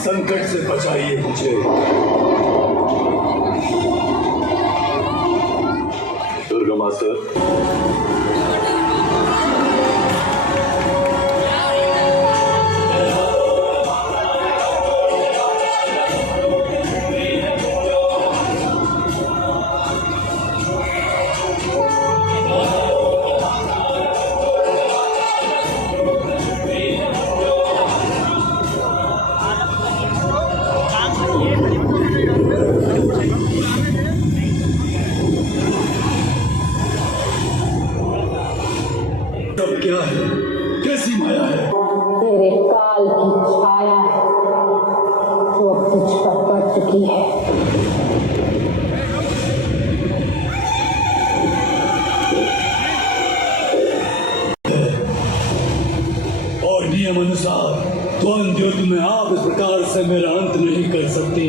इस संकट से बचाइए मुझे। दुर्गा मास्टर, क्या है? कैसी माया है? तेरे काल की छाया है जो अब तुझ पर पड़ चुकी है। और नियम अनुसार द्वंद युद्ध में आप इस प्रकार से मेरा अंत नहीं कर सकती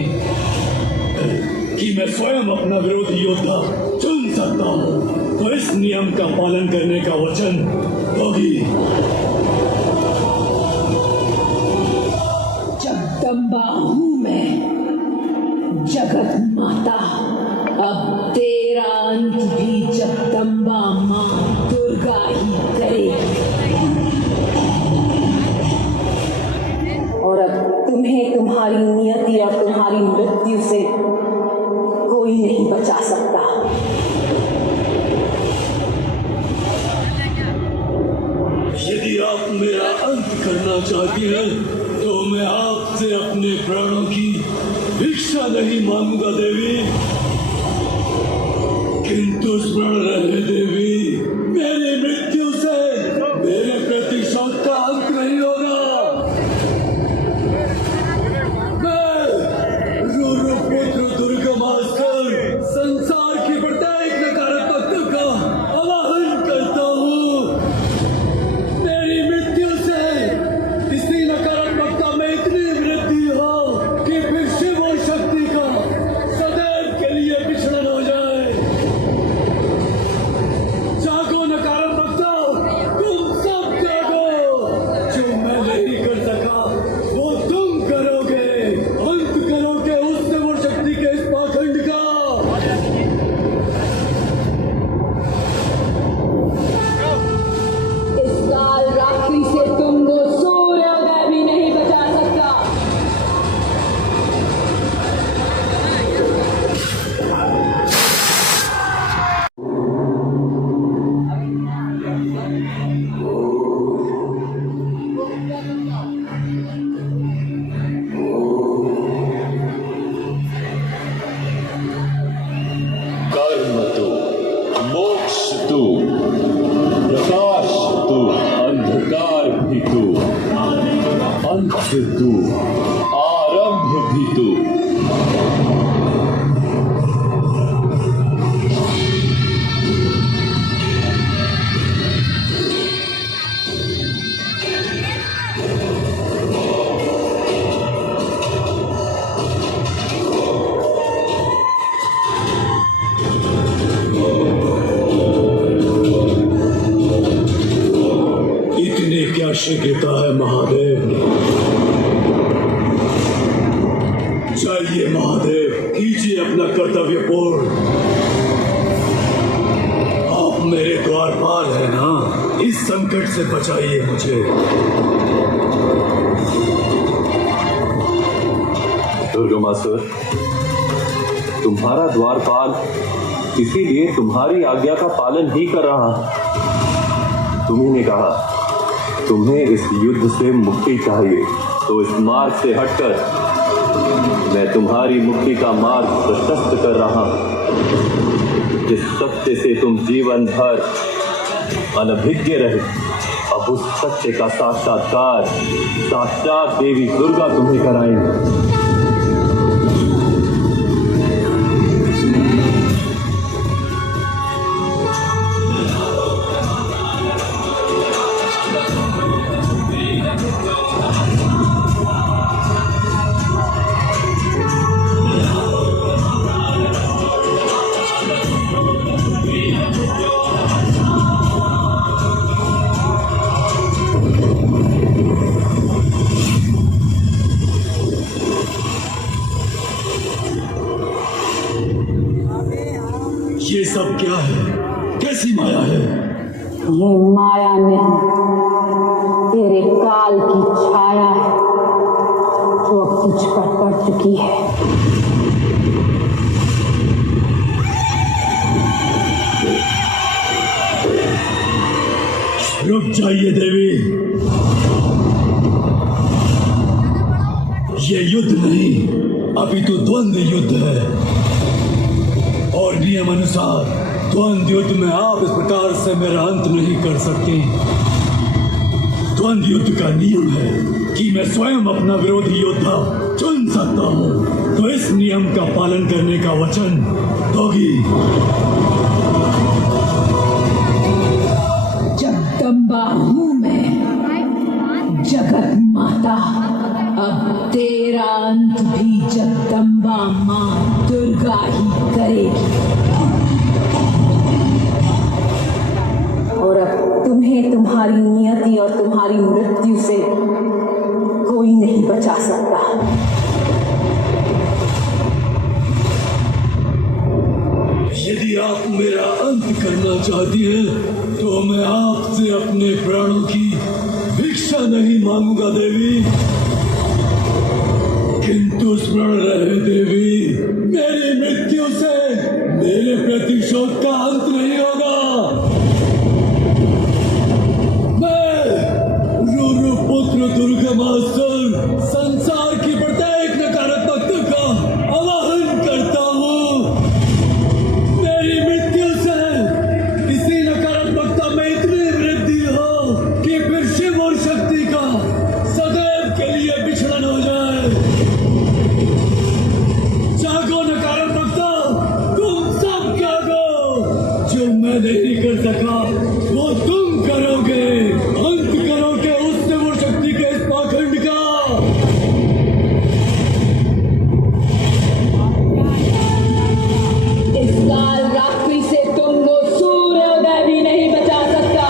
कि मैं स्वयं अपना विरोधी योद्धा चुन सकता हूँ। तो इस नियम का पालन करने का वचन होगी। जगदम्बा हूँ मैं, जगत माता। अब तेरा अंत भी जगदम्बा माँ दुर्गा ही करेगी। और अब तुम्हें तुम्हारी नियति और तुम्हारी मृत्यु से कोई नहीं बचा सकता। यदि आप मेरा अंत करना चाहती हैं तो मैं आपसे अपने प्राणों की भिक्षा नहीं मांगूंगा देवी, किंतु स्मरण रहे देवी, मेरी मृत्यु से मेरे प्रतिशोध का अंत नहीं होगा। मैं रुद्रपुत्र दुर्गा मास्टर संसार की प्रत्येक नकारात्मकता का आवाहन करता हूँ। मेरी मृत्यु से इसी नकारात्मकता में इतनी वृद्धि हो कि फिर शिव और शक्ति का सदैव के लिए विछड़न हो जाए। जागो नकारात्मकता, तुम सब जागो। जो मैं नहीं कर सका वो तुम करोगे। अंत करोगे उस शिव और शक्ति के इस पाखंड का। इस काल रात्रि से तुमको सूर्योदय भी नहीं बचा सकता। कर्म तू, मोक्ष तू, प्रकाश तू, अंधकार भी तू, अंत तू, आरंभ भी तू। इतनी क्या शीघ्रता है महादेव? जाइए महादेव, कीजिए अपना कर्तव्य पूर्ण। आप मेरे द्वारपाल हैं ना, इस संकट से बचाइए मुझे। दुर्गा मास्टर, तुम्हारा द्वारपाल इसीलिए तुम्हारी आज्ञा का पालन ही कर रहा। तुम्ही ने कहा तुम्हें इस युद्ध से मुक्ति चाहिए, तो इस मार्ग से हटकर मैं तुम्हारी मुक्ति का मार्ग प्रशस्त कर रहा हूं। जिस सत्य से तुम जीवन भर अनभिज्ञ रहे, अब उस सत्य का साक्षात्कार साक्षात देवी दुर्गा तुम्हें कराएंगे। मेरे काल की छाया है जो अब तुझ पर पड़ चुकी है। रुक जाइए देवी, ये युद्ध नहीं, अभी तो द्वंद्व युद्ध है और नियम अनुसार द्वंद्व युद्ध में आप इस प्रकार से मेरा अंत नहीं कर सकते। द्वंद्व युद्ध का नियम है कि मैं स्वयं अपना विरोधी योद्धा चुन सकता हूँ, तो इस नियम का पालन करने का वचन दोगी? जगदम्बा हूँ मैं, जगत माता। अब तेरा अंत भी जगदम्बा माँ दुर्गा ही करेगी। और अब तुम्हें तुम्हारी नियति और तुम्हारी मृत्यु से कोई नहीं बचा सकता। यदि आप मेरा अंत करना चाहती हैं, तो मैं आपसे अपने प्राणों की भिक्षा नहीं मांगूंगा देवी, किंतु स्मरण रहे देवी, मेरी मृत्यु से मेरे प्रतिशोध का अंत नहीं होगा। मैं रुरु पुत्र दुर्गमासुर संसार की प्रत्येक नकारात्मकता का आवाहन करता हूँ। मेरी मृत्यु से किसी नकारात्मकता में इतनी वृद्धि हो कि फिर शिव और शक्ति का सदैव के लिए विछड़न हो जाए। जागो नकारात्मकता, तुम सब जागो। जो मैं नहीं कर सका वो तुम करोगे, अंत करोगे उस शिव और शक्ति के इस पाखंड का। इस काल रात्रि से तुमको सूर्योदय भी नहीं बचा सकता।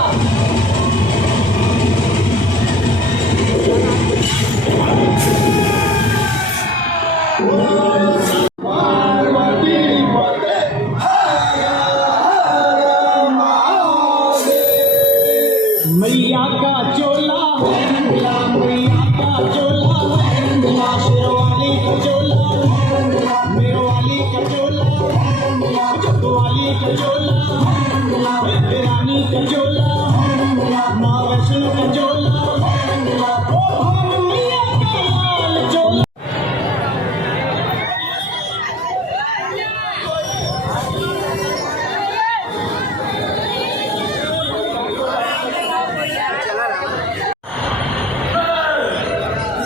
मैया का चोला है मिला, मैया का चोला है मिला, शेरवाली का चोला है मिला, मेरवाली का चोला है मिला, जगवाली का चोला है मिला, रानी का चोला है मिला, माँ वैष्णो का चोला है मिला, ओ मैया का लाल चोला।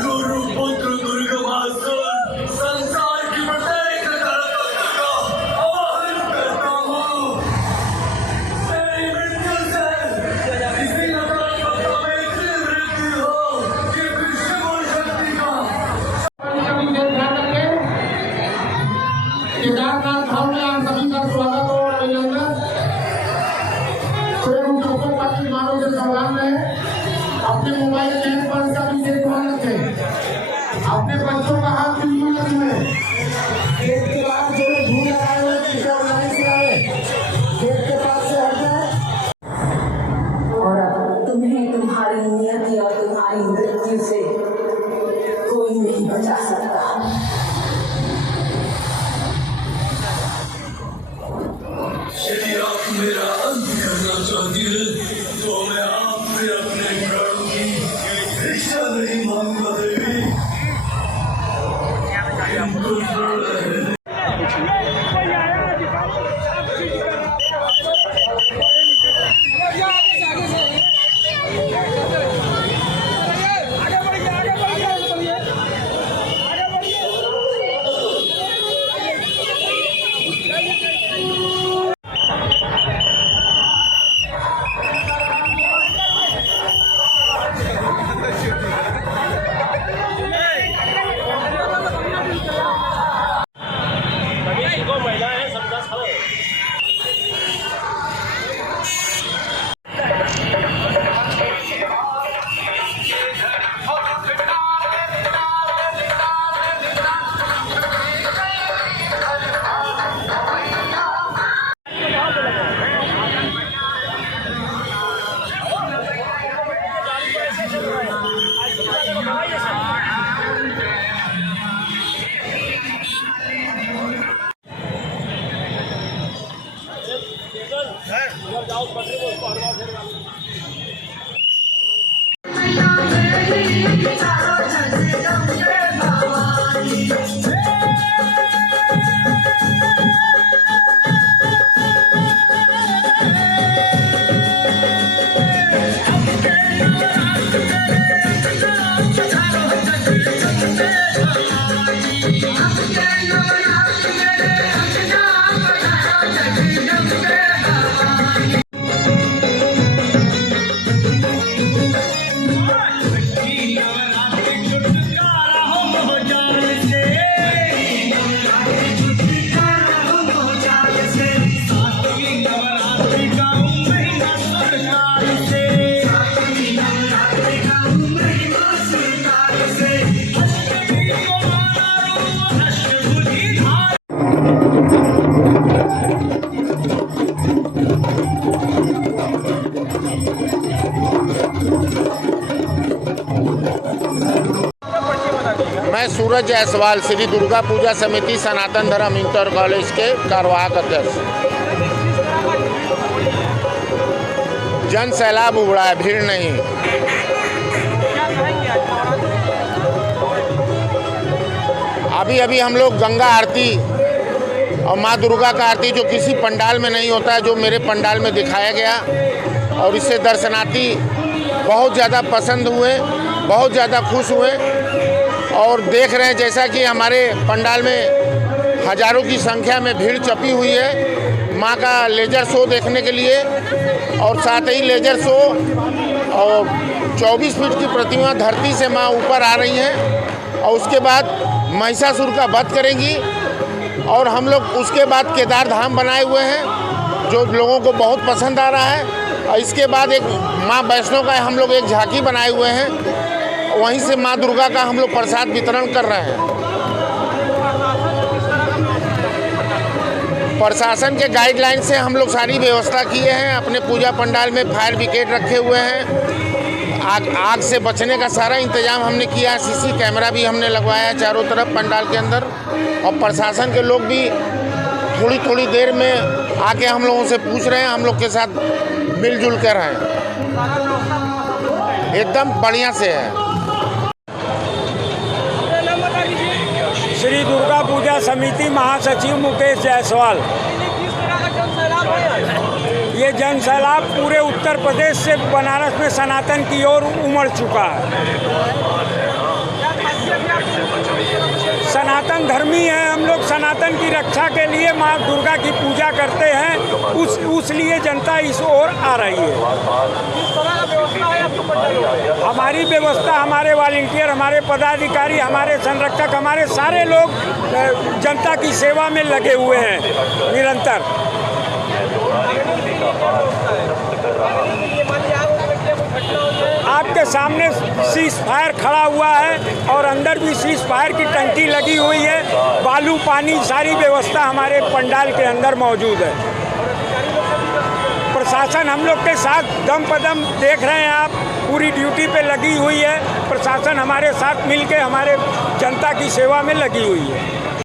रुरु पुत्र दुर्गमासुर संसार की प्रत्येक नकारात्मकता का आवाहन करता हूँ। मेरी मृत्यु से किसी नकारात्मकता में इतनी वृद्धि हो कि फिर शिव और शक्ति का केदारनाथ धाम में आप सभी का स्वागत और अभिनंदन। स्वयं चौकोपति मानव के सवाल में अपने मोबाइल ऐप पर सभी देखभाल रखें, अपने बच्चों का हाथ बिल्कुल रखें। गेट के बाहर जो लोग भूल आए हुए कृपया लाइन से आए, गेट के पास से हट जाए। और अब तुम्हें तुम्हारी नियति और तुम्हारी मृत्यु से कोई नहीं बचा सकता। यदि आप मेरा अंत करना चाहती हैं, तो मैं आपसे अपने प्राणों की भिक्षा नहीं मांगूंगा देवी, किंतु स्मरण रहे आगे बढ़िए मैं सूरज जायसवाल श्री दुर्गा पूजा समिति सनातन धर्म इंटर कॉलेज के कार्यवाहक अध्यक्ष। जन सैलाब उमड़ा है, भीड़ नहीं। अभी हम लोग गंगा आरती और माँ दुर्गा का आरती जो किसी पंडाल में नहीं होता है, जो मेरे पंडाल में दिखाया गया और इससे दर्शनार्थी बहुत ज़्यादा पसंद हुए, बहुत ज़्यादा खुश हुए। और देख रहे हैं जैसा कि हमारे पंडाल में हज़ारों की संख्या में भीड़ चपी हुई है माँ का लेजर शो देखने के लिए। और साथ ही लेजर शो और 24 फीट की प्रतिमा धरती से माँ ऊपर आ रही हैं और उसके बाद महिषासुर का वध करेंगी। और हम लोग उसके बाद केदार धाम बनाए हुए हैं जो लोगों को बहुत पसंद आ रहा है। और इसके बाद एक माँ वैष्णो का हम लोग एक झांकी बनाए हुए हैं, वहीं से माँ दुर्गा का हम लोग प्रसाद वितरण कर रहे हैं। प्रशासन के गाइडलाइन से हम लोग सारी व्यवस्था किए हैं। अपने पूजा पंडाल में फायर ब्रिगेड रखे हुए हैं, आग से बचने का सारा इंतजाम हमने किया है। सीसी कैमरा भी हमने लगवाया है चारों तरफ पंडाल के अंदर। और प्रशासन के लोग भी थोड़ी देर में आके हम लोगों से पूछ रहे हैं, हम लोग के साथ मिलजुल कर हैं, एकदम बढ़िया से है। श्री दुर्गा पूजा समिति महासचिव मुकेश जायसवाल। ये जन सैलाब पूरे उत्तर प्रदेश से बनारस में सनातन की ओर उमड़ चुका है। सनातन धर्मी है हम लोग, सनातन की रक्षा के लिए माँ दुर्गा की पूजा करते हैं, उस लिए जनता इस ओर आ रही है। हमारी व्यवस्था, हमारे वॉलंटियर, हमारे पदाधिकारी, हमारे संरक्षक, हमारे सारे लोग जनता की सेवा में लगे हुए हैं निरंतर। आपके सामने सीज फायर खड़ा हुआ है और अंदर भी सीज फायर की टंकी लगी हुई है। बालू पानी सारी व्यवस्था हमारे पंडाल के अंदर मौजूद है। प्रशासन हम लोग के साथ दम पदम देख रहे हैं आप, पूरी ड्यूटी पे लगी हुई है। प्रशासन हमारे साथ मिलके हमारे जनता की सेवा में लगी हुई है।